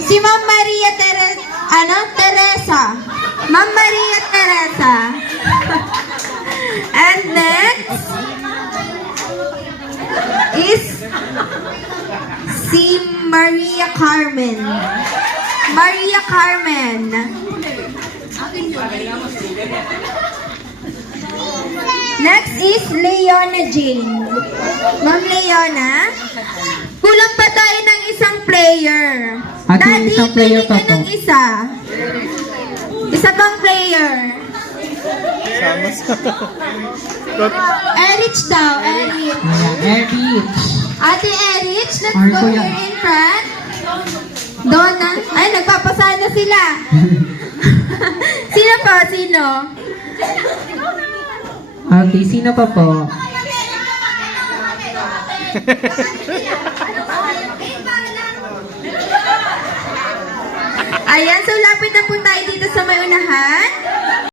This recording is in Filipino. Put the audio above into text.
Si Ma'am Maria Teresa. Ma'am Maria Teresa. And next is si Maria Carmen. Maria Carmen. Next is Leona Jane. Ma'am Leona, kulang pa tayo ng isang player. Ate, Daddy, isang player pili pa ka po. ng isa. Isa pang player. Erich daw, Erich. Erich. Ate Erich, let's Marco go yan. here in front. Donna, ay nagpapasana sila. Sino po? Sino? Okay, sino pa po? Ayan, so lapit na po